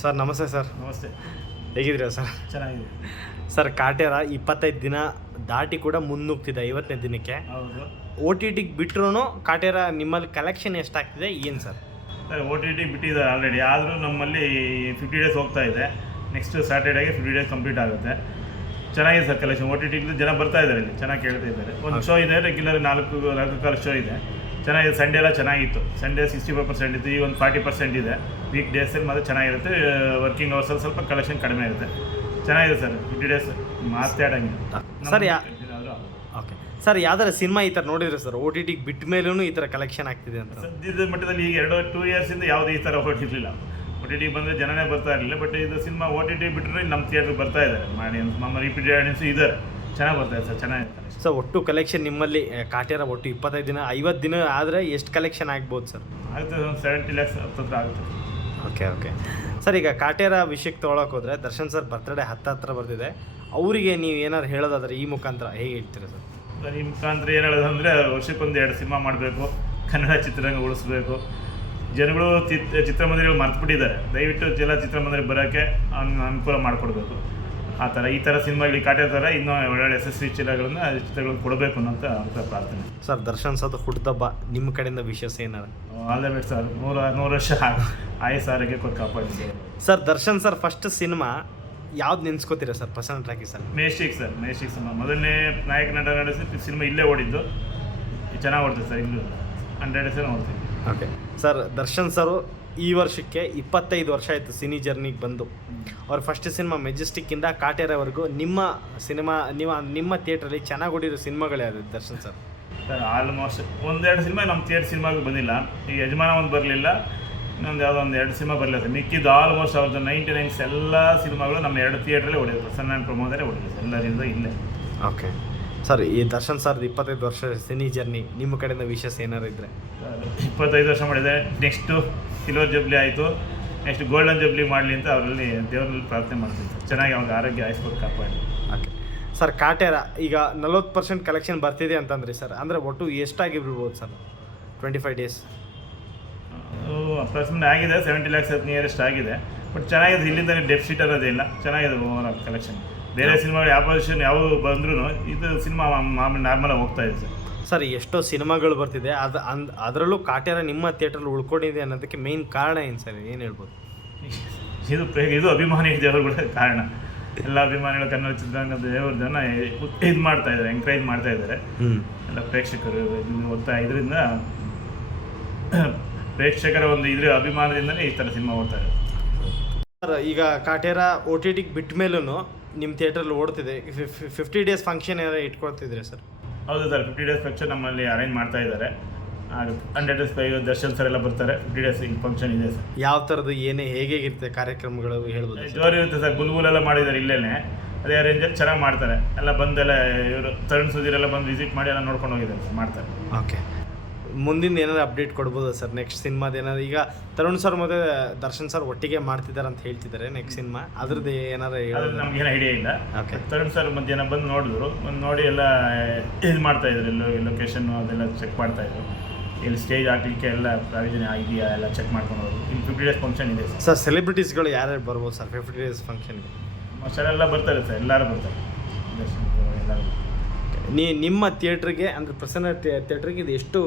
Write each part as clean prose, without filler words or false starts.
Sir ನಮಸ್ತೆ sir. ನಮಸ್ತೆ. ಹೇಗಿದ್ದೀರಾ ಸರ್? ಚೆನ್ನಾಗಿದೆ ಸರ್. ಕಾಟೇರ 25 ದಿನ ದಾಟಿ ಕೂಡ ಮುನ್ನುಗ್ತಿದೆ 50ನೇ ದಿನಕ್ಕೆ. ಹೌದು. OTT ಬಿಟ್ಟರು ಕಾಟೇರ ನಿಮ್ಮಲ್ಲಿ ಕಲೆಕ್ಷನ್ ಎಷ್ಟಾಗ್ತಿದೆ ಏನು ಸರ್? OTT ಬಿಟ್ಟಿದೆ ಆಲ್ರೆಡಿ, ಆದರೂ ನಮ್ಮಲ್ಲಿ 50 ಡೇಸ್ ಹೋಗ್ತಾ ಇದೆ. ನೆಕ್ಸ್ಟ್ ಸ್ಯಾಟರ್ಡೇಗೆ 50 ಡೇಸ್ ಕಂಪ್ಲೀಟ್ ಆಗುತ್ತೆ. ಚೆನ್ನಾಗಿದೆ ಸರ್ ಕಲೆಕ್ಷನ್. OTT ಜನ ಬರ್ತಾ ಇದ್ದಾರೆ, ಇಲ್ಲಿ ಚೆನ್ನಾಗಿ ಕೇಳ್ತಾ ಇದ್ದಾರೆ. ಒಂದು ಶೋ ಇದೆ, ರೆಗ್ಯುಲರ್ 4 ಕಾಲ ಶೋ ಇದೆ, ಚೆನ್ನಾಗಿದೆ. ಸಂಡೇ ಎಲ್ಲ ಚೆನ್ನಾಗಿತ್ತು. ಸಂಡೇ 65% ಇತ್ತು, ಈಗ ಒಂದು 40% ಇದೆ. ವೀಕ್ ಡೇಸಲ್ಲಿ ಮಾತ್ರ ಚೆನ್ನಾಗಿರುತ್ತೆ. ವರ್ಕಿಂಗ್ ಅವರ್ಸಲ್ಲಿ ಸ್ವಲ್ಪ ಕಲೆಕ್ಷನ್ ಕಡಿಮೆ ಇರುತ್ತೆ. ಚೆನ್ನಾಗಿದೆ ಸರ್ 50 ಡೇಸ್ ಮಾತಾಡಂಗಿಲ್ಲ ಸರ್. ಓಕೆ ಸರ್, ಯಾವ್ದಾರ ಸಿನಿಮಾ ಈ ಥರ ನೋಡಿದ್ರೆ ಸರ್ OTT ಬಿಟ್ಟ ಮೇಲೂ ಈ ಥರ ಕಲೆಕ್ಷನ್ ಆಗ್ತಿದೆ ಅಂತ? ಸದ್ಯದ ಮಟ್ಟದಲ್ಲಿ ಈಗ 2 ಇಯರ್ಸಿಂದ ಯಾವುದೇ ಈ ಥರ ಹೊರಟಿರಲಿಲ್ಲ. OTT ಬಂದರೆ ಜನನೇ ಬರ್ತಾ ಇರಲಿಲ್ಲ. ಬಟ್ ಇದು ಸಿನಿಮಾ OTT ಬಿಟ್ಟರೆ ನಮ್ಮ ಥಿಯೇಟ್ರ್ ಬರ್ತಾ ಇದ್ದಾರೆ. ಮಾಡಿ ನಮ್ಮ ರಿಪೀಟೆಡ್ ಆಡಿಯನ್ಸು ಇದ್ದಾರೆ, ಚೆನ್ನಾಗಿ ಬರ್ತಾ ಇದೆ ಸರ್. ಚೆನ್ನಾಗಿರ್ತಾರೆ ಸರ್. ಒಟ್ಟು ಕಲೆಕ್ಷನ್ ನಿಮ್ಮಲ್ಲಿ ಕಾಟೇರ ಒಟ್ಟು 25 ದಿನ 50 ದಿನ ಆದರೆ ಎಷ್ಟು ಕಲೆಕ್ಷನ್ ಆಗ್ಬೋದು ಸರ್? ಆಗುತ್ತೆ, ಒಂದು 70 lakhs ಹತ್ತಿರ ಆಗುತ್ತೆ. Okay sir. ಈಗ ಕಾಟೇರ ವಿಷಯಕ್ಕೆ ತೊಗೊಳಕ್ಕೆ ಹೋದರೆ ದರ್ಶನ್ ಸರ್ ಬರ್ತ್ಡೇ ಹತ್ತಿರ ಬರ್ತಿದೆ. ಅವರಿಗೆ ನೀವು ಏನಾದ್ರು ಹೇಳೋದಾದ್ರೆ ಈ ಮುಖಾಂತರ ಹೇಗೆ ಹೇಳ್ತೀರಾ ಸರ್? ಈ ಮುಖಾಂತರ ಏನು ಹೇಳೋದಂದರೆ, ವರ್ಷಕ್ಕೊಂದು 2 ಸಿನಿಮಾ ಮಾಡಬೇಕು, ಕನ್ನಡ ಚಿತ್ರರಂಗ ಉಳಿಸ್ಬೇಕು. ಜನಗಳು ಚಿತ್ರಮಂದಿರಗಳು ಮರ್ತುಬಿಟ್ಟಿದ್ದಾರೆ. ದಯವಿಟ್ಟು ಎಲ್ಲ ಚಿತ್ರಮಂದಿರಕ್ಕೆ ಬರೋಕ್ಕೆ ಅನುಕೂಲ ಮಾಡಿಕೊಡ್ಬೇಕು. ಈ ಥರ ಸಿನಿಮಾಗಳಿಗೆ ಕಾಟೇರ ಥರ ಇನ್ನೂ ಒಳ್ಳೊಳ್ಳೆ ಯಶಸ್ವಿ ಚಿತ್ರಗಳನ್ನು ಕೊಡಬೇಕು ಅನ್ನೋಂಥ ಪ್ರಾರ್ಥನೆ. ಸರ್, ದರ್ಶನ್ ಸರ್ ಹುಟ್ಟುಹಬ್ಬ ನಿಮ್ಮ ಕಡೆಯಿಂದ ವಿಶೇಷ ಏನಾರ? All the best sir. 100 ವರ್ಷ ಆಯಸ್ಸು ಆರೋಗ್ಯ ಕೊಟ್ಟು ಕಾಪಾಡಿದೆ sir. Darshan sir first cinema ಯಾವ್ದು ನೆನ್ಸ್ಕೋತೀರಾ ಸರ್? ಪರ್ಸನಲ್ ಆಗಿ ಸರ್ ಮೇಸ್ಟಿಕ್ ಸಿನಿಮಾ ಮೊದಲನೇ ನಾಯಕ ನಟ ನಡೆಸಿ ಸಿನಿಮಾ ಇಲ್ಲೇ ಓಡಿದ್ದು, ಚೆನ್ನಾಗಿ ಓಡ್ತೀವಿ ಸರ್. ಇಲ್ಲೂ 100 ಡೇಸ್ ಓಡ್ತೀವಿ. Okay sir. ದರ್ಶನ್ ಸರು ಈ ವರ್ಷಕ್ಕೆ 25 ವರ್ಷ ಆಯಿತು ಸಿನಿ ಜರ್ನಿಗೆ ಬಂದು. ಅವ್ರ ಫಸ್ಟ್ ಸಿನಿಮಾ ಮೆಜೆಸ್ಟಿಕ್ಕಿಂದ ಕಾಟೇರವರೆಗೂ ನಿಮ್ಮ ಸಿನಿಮಾ ನಿಮ್ಮ ಥಿಯೇಟ್ರಲ್ಲಿ ಚೆನ್ನಾಗಿ ಓಡಿರೋ ಸಿನಿಮಾಗಳು ಯಾರು ದರ್ಶನ್ ಸರ್? ಆಲ್ಮೋಸ್ಟ್ 1-2 ಸಿನಿಮಾ ನಮ್ಮ ಥಿಯೇಟ್ರ್ ಸಿನಿಮಾಗೆ ಬಂದಿಲ್ಲ. ಈಗ ಯಜಮಾನ ಒಂದು ಬರಲಿಲ್ಲ, ಇನ್ನೊಂದು ಯಾವುದೋ 2 ಸಿನಿಮಾ ಬರಲಿಲ್ಲ ಸರ್. ಮಿಕ್ಕಿದ್ದು ಆಲ್ಮೋಸ್ಟ್ ಅವ್ರದ್ದು 99 ಎಲ್ಲ ಸಿನಿಮಾಗಳು ನಮ್ಮ 2 ಥಿಯೇಟ್ರಲ್ಲೇ ಹೊಡೆಯೋದು. ಪ್ರಸನ್ನ ಆ್ಯಂಡ್ ಪ್ರಮೋದರೇ ಹೊಡೆಯೋದು ಸರ್, ಎಲ್ಲರಿಂದ ಇಲ್ಲೇ. Okay sir. ಈ ದರ್ಶನ್ ಸರ್ದು 25 ವರ್ಷ ಸಿನಿ ಜರ್ನಿ ನಿಮ್ಮ ಕಡೆಯಿಂದ ವಿಶೇಷ ಏನಾರು ಇದ್ದರೆ? 25 ವರ್ಷ ಮಾಡಿದೆ. ನೆಕ್ಸ್ಟು ಸಿಲ್ವರ್ ಜಬ್ಲಿ ಆಯಿತು, ನೆಕ್ಸ್ಟ್ ಗೋಲ್ಡನ್ ಜಬ್ಲಿ ಮಾಡಲಿ ಅಂತ ಅವರಲ್ಲಿ ದೇವರಲ್ಲಿ ಪ್ರಾರ್ಥನೆ ಮಾಡ್ತೀನಿ ಸರ್. ಚೆನ್ನಾಗಿ ಅವ್ರಿಗೆ ಆರೋಗ್ಯ ಆಯಿಸ್ಕೊಂಡು ಕಾಪಾಡಿ. Okay sir. ಕಾಟೇರ ಈಗ 40% ಕಲೆಕ್ಷನ್ ಬರ್ತಿದೆ ಅಂತಂದ್ರಿ ಸರ್. ಅಂದರೆ ಒಟ್ಟು ಎಷ್ಟಾಗಿರ್ಬೋದು ಸರ್ 25 ಡೇಸ್? ಅಪ್ರಾಕ್ಸಿಮೇಟ್ ಆಗಿದೆ 70 lakhs ನಿಯರೆಸ್ಟ್ ಆಗಿದೆ. ಬಟ್ ಚೆನ್ನಾಗಿದೆ. ಇಲ್ಲಿಂದ ಡೆಫಿಸಿಟ್ ಅನ್ನೋದೇ ಇಲ್ಲ, ಚೆನ್ನಾಗಿದೆ ಓವರಾಲ್ ಕಲೆಕ್ಷನ್. ಬೇರೆ ಸಿನಿಮಾಗಳು ಆಪೋಸಿಷನ್ ಯಾವ ಬಂದ್ರೂ ಇದು ಸಿನಿಮಾ ಮಾಮೂಲಿ ನಾರ್ಮಲಾಗಿ ಹೋಗ್ತಾ ಇದೆ ಸರ್. ಸರ್, ಎಷ್ಟೋ ಸಿನಿಮಾಗಳು ಬರ್ತಿದೆ, ಅದರಲ್ಲೂ ಕಾಟೇರ ನಿಮ್ಮ ಥಿಯೇಟ್ರಲ್ಲಿ ಉಳ್ಕೊಂಡಿದೆ ಅನ್ನೋದಕ್ಕೆ ಮೇನ್ ಕಾರಣ ಏನು ಸರ್? ಏನು ಹೇಳ್ಬೋದು? ಇದು ಅಭಿಮಾನಿ ದೇವರುಗಳ ಕಾರಣ. ಎಲ್ಲ ಅಭಿಮಾನಿಗಳು ಕನ್ನಡ ಚಿತ್ರರಂಗದ ದೇವರನ್ನ ಇದು ಮಾಡ್ತಾ ಇದ್ದಾರೆ, ಎಂಕರೇಜ್ ಮಾಡ್ತಾ ಇದ್ದಾರೆ ಎಲ್ಲ ಪ್ರೇಕ್ಷಕರು. ಇದರಿಂದ ಪ್ರೇಕ್ಷಕರ ಒಂದು ಇದ್ರ ಅಭಿಮಾನದಿಂದಲೇ ಈ ಥರ ಸಿನಿಮಾ ಓಡ್ತಾ ಇದೆ ಸರ್. ಈಗ ಕಾಟೇರ OTT ಬಿಟ್ಟ ಮೇಲೂ ನಿಮ್ಮ ಥಿಯೇಟ್ರಲ್ಲಿ ಓಡ್ತಿದೆ. 50 ಡೇಸ್ ಫಂಕ್ಷನ್ ಏನಾರು ಇಟ್ಕೊಳ್ತಿದ್ರೆ ಸರ್? ಹೌದು ಸರ್, 50 ಡೇಸ್ ಫಂಕ್ಷನ್ ನಮ್ಮಲ್ಲಿ ಅರೇಂಜ್ ಮಾಡ್ತಾ ಇದ್ದಾರೆ. 100 ಡೇಸ್ ದರ್ಶನ್ ಸರ್ ಎಲ್ಲ ಬರ್ತಾರೆ. 50 ಡೇಸ್ ಈ ಫಂಕ್ಷನ್ ಇದೆ ಸರ್. ಯಾವ ಥರದ್ದು ಹೇಗಿರುತ್ತೆ ಕಾರ್ಯಕ್ರಮಗಳು ಹೇಳ್ಬೋದು? ಜೋರು ಇರುತ್ತೆ ಸರ್. ಬುಲ್ಬುಲೆಲ್ಲ ಮಾಡಿದ್ದಾರೆ ಇಲ್ಲೇ, ಅದೇ ರೇಂಜಲ್ಲಿ ಚೆನ್ನಾಗಿ ಮಾಡ್ತಾರೆ. ಎಲ್ಲ ಬಂದೆಲ್ಲ ಇವರು ತರುಣ್ ಸುಧೀರೆಲ್ಲ ಬಂದು ವಿಸಿಟ್ ಮಾಡಿ ಎಲ್ಲ ನೋಡ್ಕೊಂಡು ಹೋಗಿದ್ದಾರೆ ಸರ್, ಮಾಡ್ತಾರೆ. ಓಕೆ. ಮುಂದಿನ ಏನಾದ್ರು ಅಪ್ಡೇಟ್ ಕೊಡ್ಬೋದಾ ಸರ್? ನೆಕ್ಸ್ಟ್ ಸಿನಿಮಾದ ಏನಾದ್ರು ಈಗ ತರುಣ್ ಸರ್ ಮತ್ತು ದರ್ಶನ್ ಸರ್ ಒಟ್ಟಿಗೆ ಮಾಡ್ತಿದ್ದಾರೆ ಅಂತ ಹೇಳ್ತಿದ್ದಾರೆ. ನೆಕ್ಸ್ಟ್ ಸಿನಿಮಾ ಅದ್ರದ್ದು ಏನಾರು ನಮ್ಗೇನು ಐಡಿಯಾ ಇಲ್ಲ. ಓಕೆ. ತರುಣ್ ಸರ್ ಮಧ್ಯಾಹ್ನ ಬಂದು ನೋಡಿದ್ರು, ನೋಡಿ ಎಲ್ಲ ಇದು ಮಾಡ್ತಾಯಿದ್ರು. ಲೊಕೇಶನ್ನು ಅದೆಲ್ಲ ಚೆಕ್ ಮಾಡ್ತಾಯಿದ್ರು. ಇಲ್ಲಿ ಸ್ಟೇಜ್ ಹಾಕಲಿಕ್ಕೆ ಎಲ್ಲ ಪ್ರಾವಿಷನ್ ಆಗಿದೆಯಾ ಎಲ್ಲ ಚೆಕ್ ಮಾಡ್ಕೊಂಡು ಹೋದ್ರು. ಇಲ್ಲಿ 50 ಡೇಸ್ ಫಂಕ್ಷನ್ ಇದೆ ಸರ್. ಸರ್, ಸೆಲೆಬ್ರಿಟೀಸ್ಗಳು ಯಾರ್ಯಾರು ಬರ್ಬೋದು ಸರ್ 50 ಡೇಸ್ ಫಂಕ್ಷನ್ಗೆ? ಸರ್ ಎಲ್ಲ ಬರ್ತಾರೆ ಸರ್, ಎಲ್ಲರೂ ಬರ್ತಾರೆ. ಎಲ್ಲರೂ ನಿಮ್ಮ ಥಿಯೇಟ್ರಿಗೆ ಅಂದರೆ ಪ್ರಸನ್ನ ಥಿಯೇಟ್ರಿಗೆ ಇದು ಎಷ್ಟು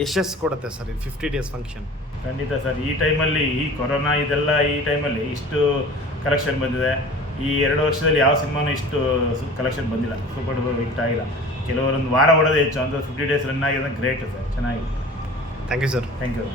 ಯಶಸ್ಸು ಕೊಡುತ್ತೆ ಸರ್ ಇದು 50 ಡೇಸ್ ಫಂಕ್ಷನ್? ಖಂಡಿತ ಸರ್. ಈ ಟೈಮಲ್ಲಿ ಈ ಕೊರೋನಾ ಇದೆಲ್ಲ ಈ ಟೈಮಲ್ಲಿ ಇಷ್ಟು ಕಲೆಕ್ಷನ್ ಬಂದಿದೆ. ಈ 2 ವರ್ಷದಲ್ಲಿ ಯಾವ ಸಿನಿಮಾನೂ ಇಷ್ಟು ಕಲೆಕ್ಷನ್ ಬಂದಿಲ್ಲ. ಸೂಪರ್ ಡೂಪರ್ ಹಿಟ್ ಆಗಿಲ್ಲ. ಕೆಲವರೊಂದು ವಾರ ಓಡೋದೇ ಹೆಚ್ಚು, ಅಂದರೆ 50 ಡೇಸ್ ರನ್ ಆಗಿದೆ. ಗ್ರೇಟ್ ಸರ್, ಚೆನ್ನಾಗಿದೆ. Thank you sir. Thank you.